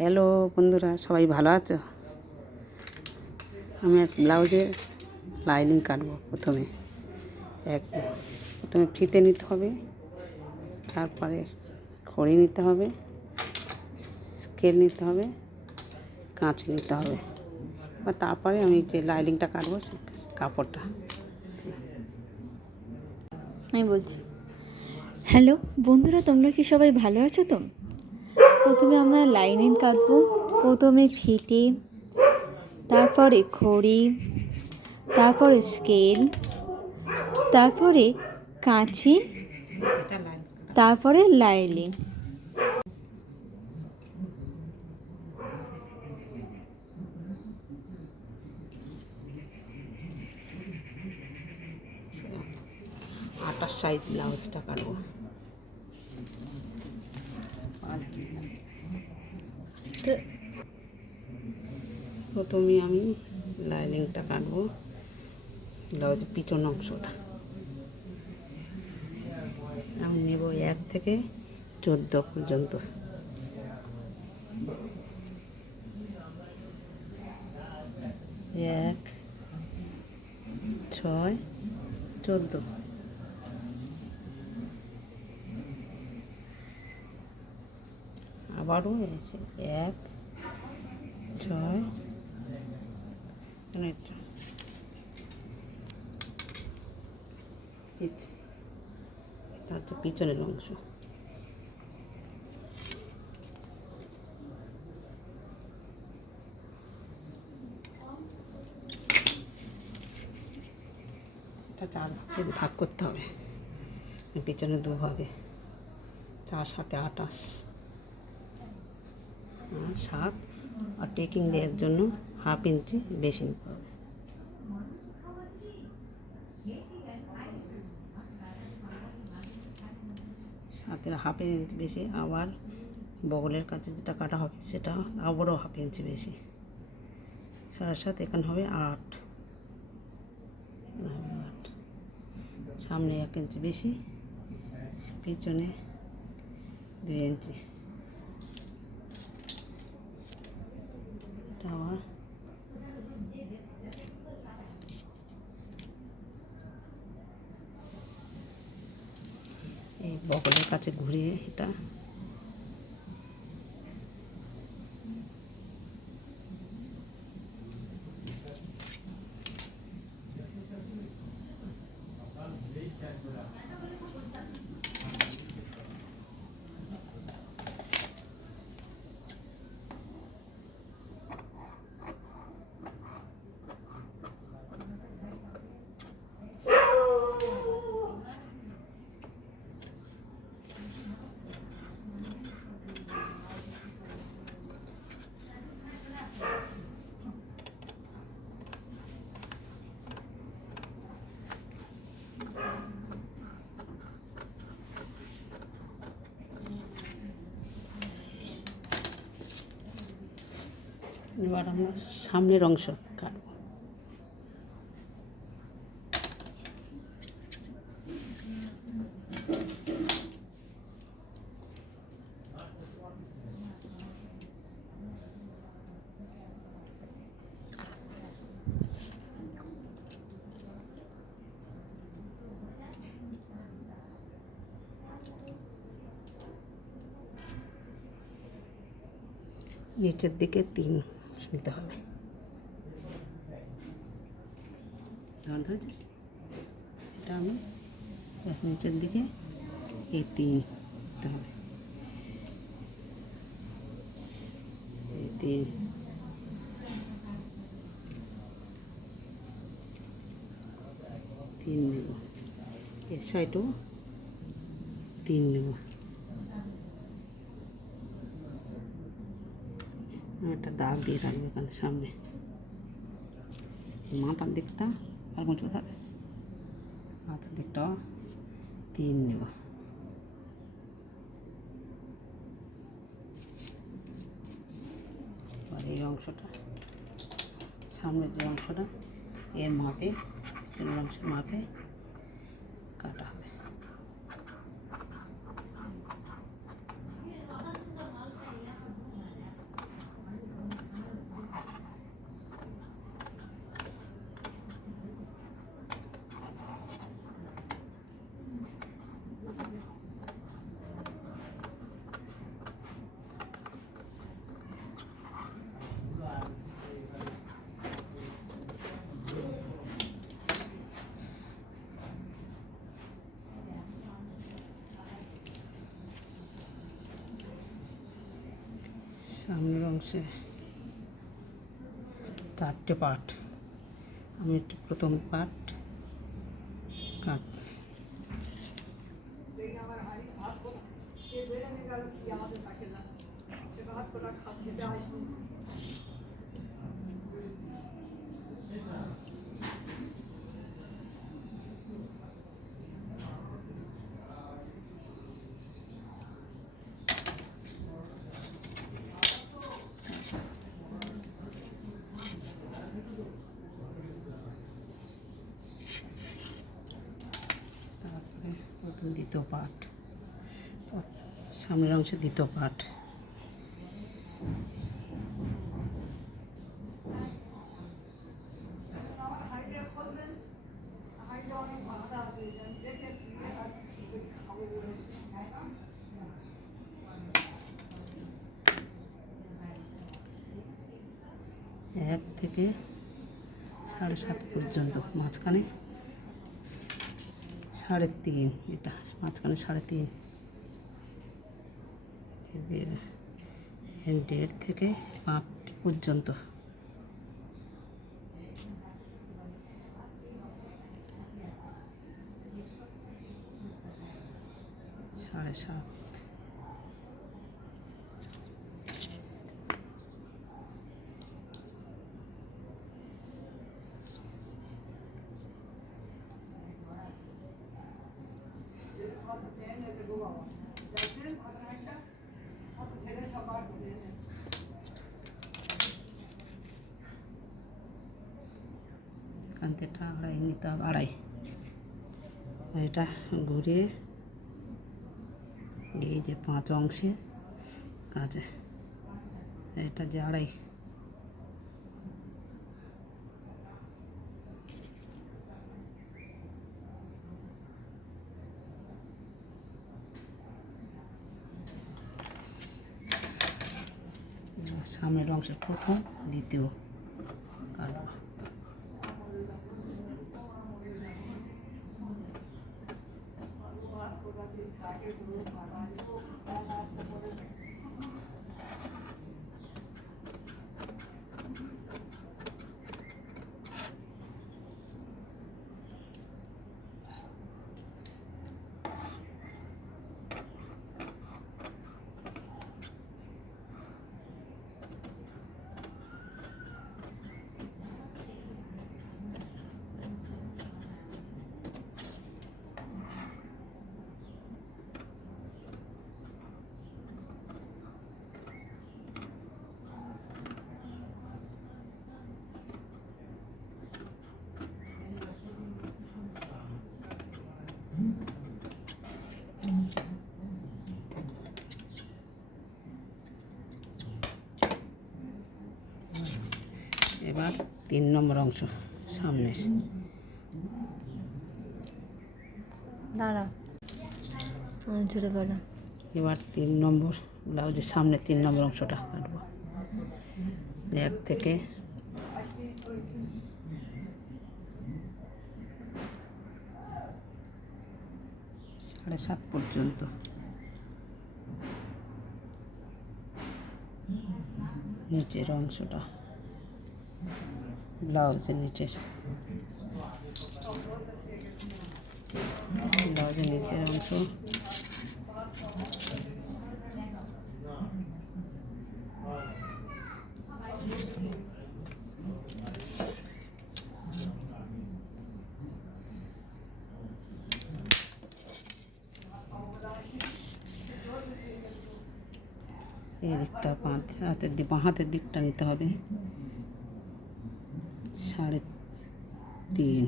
Hello বন্ধুরা, সবাই ভালো আছো? আমি এক ব্লাউজের লাইনিং কাটবো। প্রথমে ফিতে নিতে হবে, তারপরে খড়ি নিতে হবে, স্কেল নিতে হবে, কাঁচ নিতে হবে, আর তারপরে আমি যে লাইনিংটা কাটবো সে কাপড়টা আমি বলছি। হ্যালো বন্ধুরা, তোমরা কি সবাই ভালো আছো তো? প্রথমে আমরা লাইনিং কাটবো। প্রথমে ফিতে, তারপরে খড়ি, তারপরে স্কেল, তারপরে কাঁচি, তারপরে লাইনিং। আটার সাইজ ব্লাউজটা কাটবো। প্রথমে আমি লাইনিংটা কাটবো, ব্লাউজের পিছন অংশটা আমি নেব 1 থেকে 14 পর্যন্ত। 1, 6, 14। আবারও 1, 6, এটা হচ্ছে পিছনের অংশ। এটা 4 ভাগে ভাগ করতে হবে, পিছনে 2 ভাগে। 4 7 28, 7, আর টেকিং দেওয়ার জন্য 1/2 ইঞ্চি বেশি নিতে হবে। সাথে 1/2 ইঞ্চি বেশি, আবার বগলের কাছে যেটা কাটা হবে সেটা আবারও 1/2 ইঞ্চি বেশি। 7 এখানে হবে 8, সামনে 1 ইঞ্চি বেশি, পিছনে 2 ইঞ্চি। এটা আবার এই বগলের কাছে ঘুরিয়ে এটা এবার আমরা সামনের অংশ কাটব। নিচের দিকে 3 নিতে হবে। এটা আমি নিচের দিকে এই 3 নিতে হবে, এই 3, 3 নেব। এর সাইডও 3 নেব। একটা দাগ দিয়ে রাখবো এখানে সামনে, মাথার দিকটা আর কিছু থাকে, মাথার দিকটাও 3 নেব। আর এই অংশটা, সামনের যে অংশটা এর মাপে, অংশের মাপে কাটা হবে। সামনের অংশে 4টে পার্ট। আমি একটু প্রথম পার্ট কাটছি। তারপরে প্রথম দ্বিতীয় পার্ট, সামনের অংশে দ্বিতীয় পার্ট। এক থেকে 7.5 পর্যন্ত, মাঝখানে 3.5, এটা মাঝখানে 3.5, 1.5 থেকে 5 পর্যন্ত। 7.5। এখান থেকে 2.5 নিতে হবে, 2.5। এটা ঘুরিয়ে এই যে 5 অংশে কাছে, এটা যে 2.5, সামনের অংশে প্রথম দ্বিতীয় কাটবো। এবার 3 নম্বর অংশ সামনের, দাঁড়া ঝরে পড়া। এবার 3 নম্বর ব্লাউজের সামনে 3 নম্বর অংশটা কাটবো। 1 থেকে 7.5 পর্যন্ত। নিচের অংশটা, ব্লাউজের নিচের অংশ এই দিকটা বাঁ হাতের দিকটা নিতে হবে 3.5,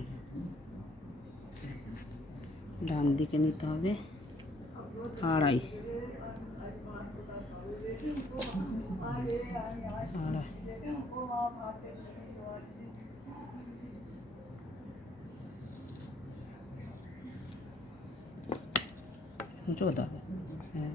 ডান দিকে নিতে হবে 2.5। চোদ্দ, হ্যাঁ।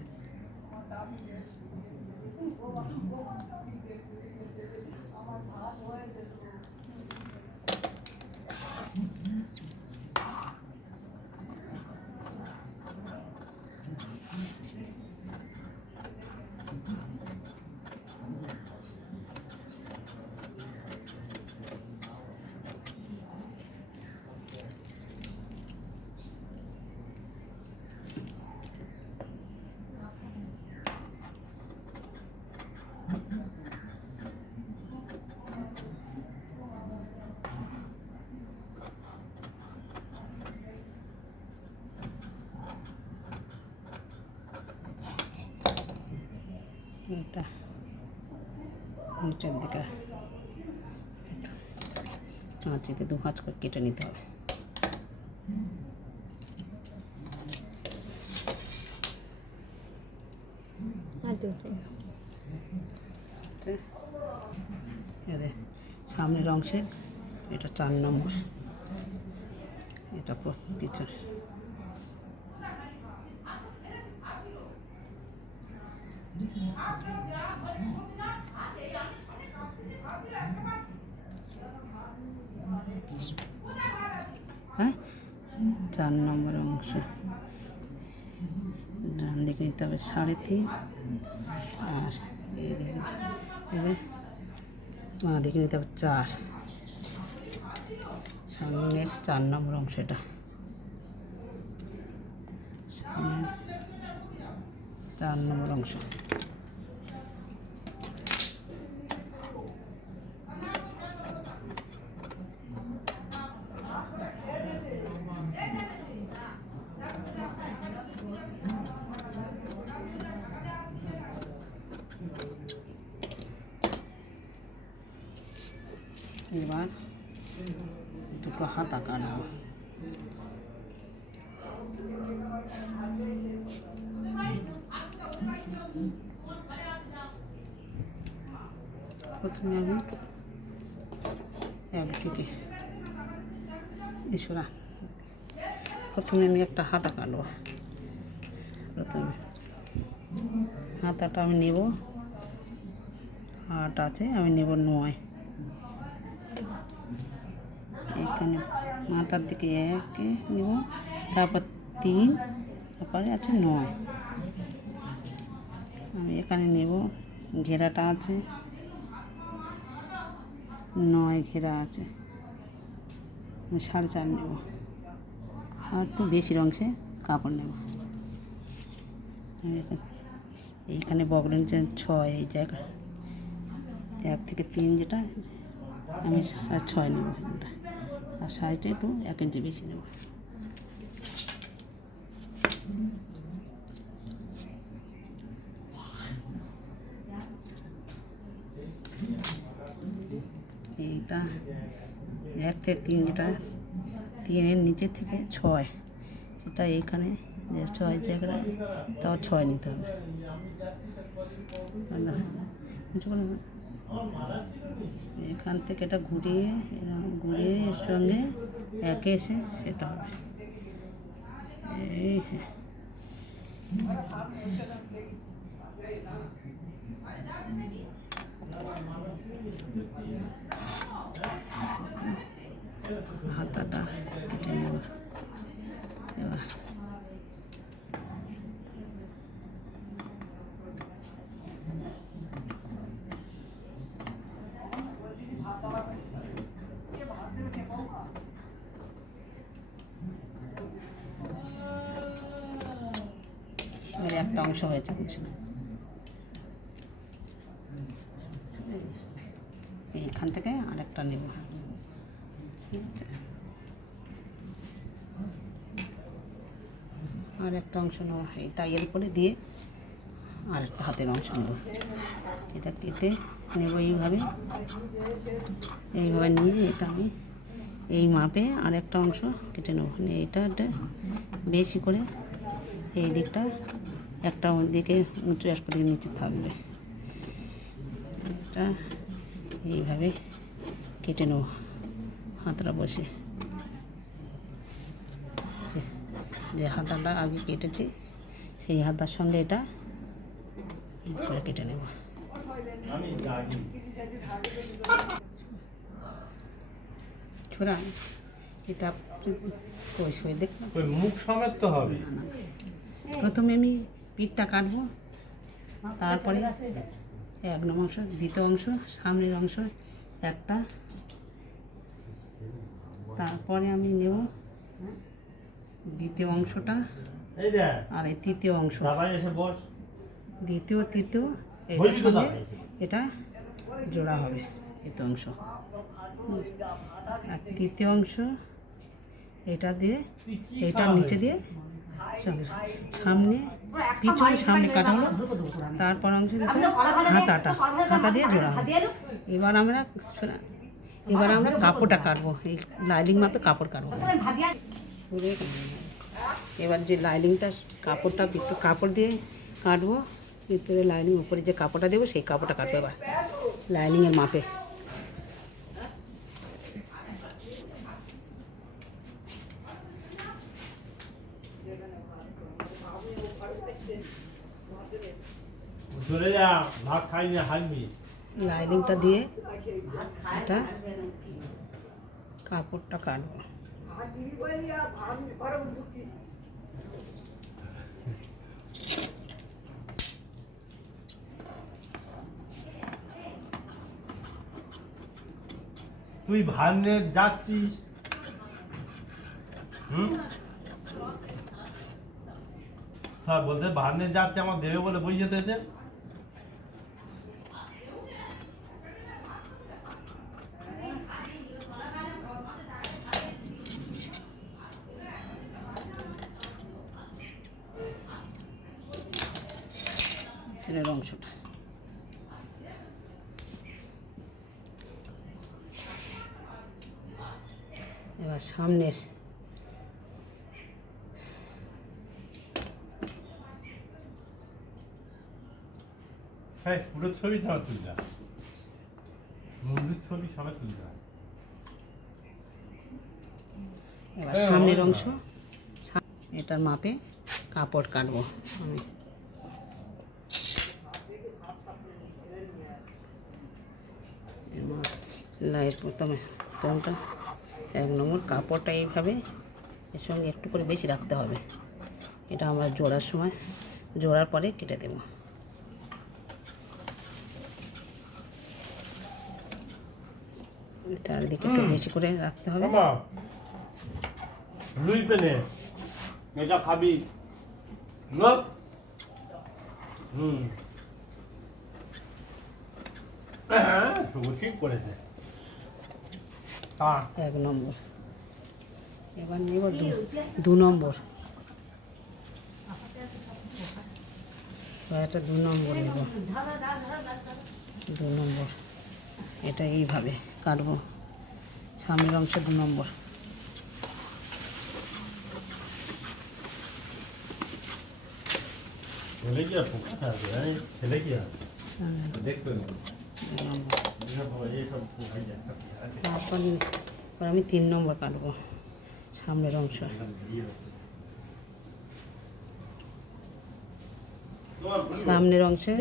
নিচের দিকে কাঁচিতে 2 ভাঁজ করে কেটে নিতে হবে। এদের সামনের অংশের এটা 4 নম্বর, এটা পিছন। হ্যাঁ, 4 নম্বর অংশ ডান দিকে নিতে হবে 3.5, আর এবার বাঁ দিকে নিতে হবে 4। সামনের 4 নম্বর অংশটা, সামনের 4 নম্বর অংশ। এবার 2টো হাতা কাটবো। প্রথমে আমি একদিকে প্রথমে আমি একটা হাতা কাটবো। প্রথমে হাতাটা আমি নেব, 8 আছে, আমি নেব 9। এখানে মাথার দিকে 1 নেব, তারপর 3, তারপরে আছে 9। আমি এখানে নেব, ঘেরাটা আছে 9 ঘেরা আছে, আমি 4.5 নেব, আর একটু বেশির অংশে কাপড় নেব। এইখানে বগলের যে 6, এই জায়গা 1 থেকে 3 যেটা, আমি 6 নেব, আর সাইডে একটু 1 ইঞ্চি বেশি নেব। এইটা 1 থেকে 3 যেটা, 3-এর নিচে থেকে 6, সেটা এইখানে যে 6 জায়গাটা, তাও 6 নিতে হবে। এখান থেকে এটা ঘুরিয়ে এর সঙ্গে 1 এসে সেটা হবে। এই হাতাটা কেটে নেব। এবার একটা অংশ হয়েছে, এইখান থেকে আরেকটা নেব। আর একটা অংশ নেওয়া, এটা এর উপরে দিয়ে আর একটা হাতের অংশ নেব। এটা কেটে নেব এইভাবে নিয়ে, এটা আমি এই মাপে আর একটা অংশ কেটে নেব। এটা বেশি করে এই দিকটা একটা দিকে উঁচু, একটা দিকে নিচে থাকবে। এটা এইভাবে কেটে নেব হাতটা বসে। যে হাতাটা আগে কেটেছি, সেই হাতার সঙ্গে এটা করে কেটে নেব। ছোড়া এটা দেখুন, মুখ সমেত তো হবে। প্রথমে আমি পিঠটা কাটবো, তারপরে 1 নম্বর অংশ, দ্বিতীয় অংশ, সামনের অংশ একটা, তারপরে আমি নেব দ্বিতীয় অংশটা, আর এই তৃতীয় অংশ, দ্বিতীয় তৃতীয় এটার সঙ্গে এটা জোড়া হবে, তৃতীয় অংশ। আর তৃতীয় অংশ এটা দিয়ে, এইটার নিচে দিয়ে সামনে পিছন সামনে কাটা হলো, তারপর অংশ হাতা দিয়ে জোড়া হবে। এবার আমরা কাপড়টা কাটবো, এই লাইনিং মাপে কাপড় কাটবো। এবার যে লাইনিংটা কাপড় দিয়ে কাটবো, ভিতরে লাইনিং উপরে যে কাপড়টা দেবো সেই কাপড়টা কাটবো এবার লাইনিংয়ের মাপে। লাইনিংটা দিয়ে এটা কাপড়টা কাটবো। তুই ভান্নে যাচ্ছিস, স্যার বলতে ভান্নে যাচ্ছে, আমার দেবে বলে বই যেতেছে। ছেলের অংশটা এবার সামনের হ্যাঁ, পুরো ছবি তোমার তুলতে, মন্দির ছবি সবাই তুলতে। এবার সামনের অংশ এটার মাপে কাপড় কাটবো আমি। লাইট প্রথমে কোনটা 1 নম্বর কাপড়টা এইভাবে এর সঙ্গে একটু করে বেশি রাখতে হবে। এটা আমরা জোড়ার পরে কেটে দেব। চারিদিকে একটু বেশি করে রাখতে হবে। লুই পেনে এটা খাবি না? হ্যাঁ, ঠিক করেছে। 1 নম্বর। এবার নেব 2 নম্বর। এটা 2 নম্বর নেব। 2 নম্বর এটা এইভাবে কাটবো, সামনের অংশ 2 নম্বর। ছেলে কি আর পোকা থাকবে? ছেলে কি আর দেখবে না। তারপর আমি 3 নম্বর কাটবো, সামনের অংশ। সামনের অংশে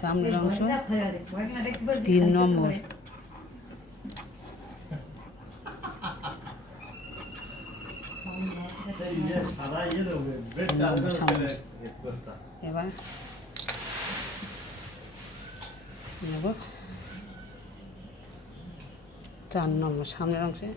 সামনের অংশ 3 নম্বর। এবার নেব 4 নম্বর সামনের অংশে।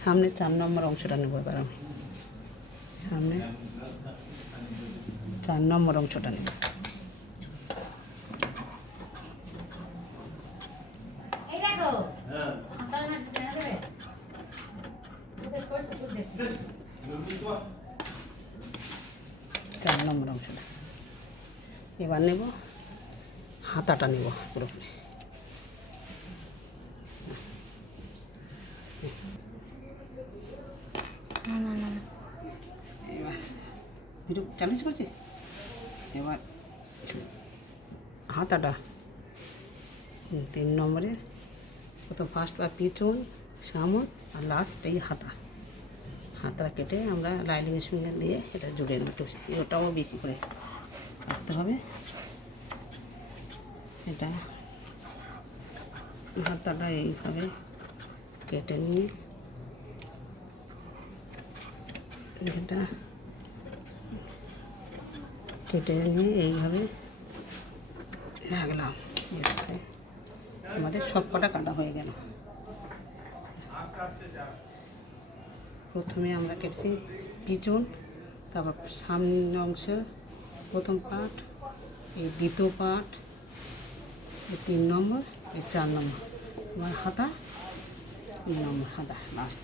সামনে 4 নম্বর অংশটা নেব এবার আমি, সামনে 4 নম্বর অংশটা নেব। চার নম্বর অংশটা এবার নেব, হাতাটা নেব পুরোপুরি। এবার ভিডিও চ্যালেঞ্জ করছি। এবার হাতাটা 3 নম্বরে প্রথম ফার্স্ট বা পিছন, সামন আর লাস্ট এই হাতা কেটে আমরা লাইনিংয়ের সঙ্গে দিয়ে এটা জুড়ে নেব। ওটাও বেশি করে কাটতে হবে। এটা হাতাটা এইভাবে কেটে নিয়ে এটা কেটে নিয়ে এইভাবে লাগলাম। আমাদের সব কটা কাটা হয়ে গেল। প্রথমে আমরা কেটেছি পিছন, তারপর সামনের অংশ, প্রথম পার্ট, এই দ্বিতীয় পার্ট, এই 3 নম্বর, এই 4 নম্বর। আমার হাতা 3 নম্বর হাতা লাস্ট।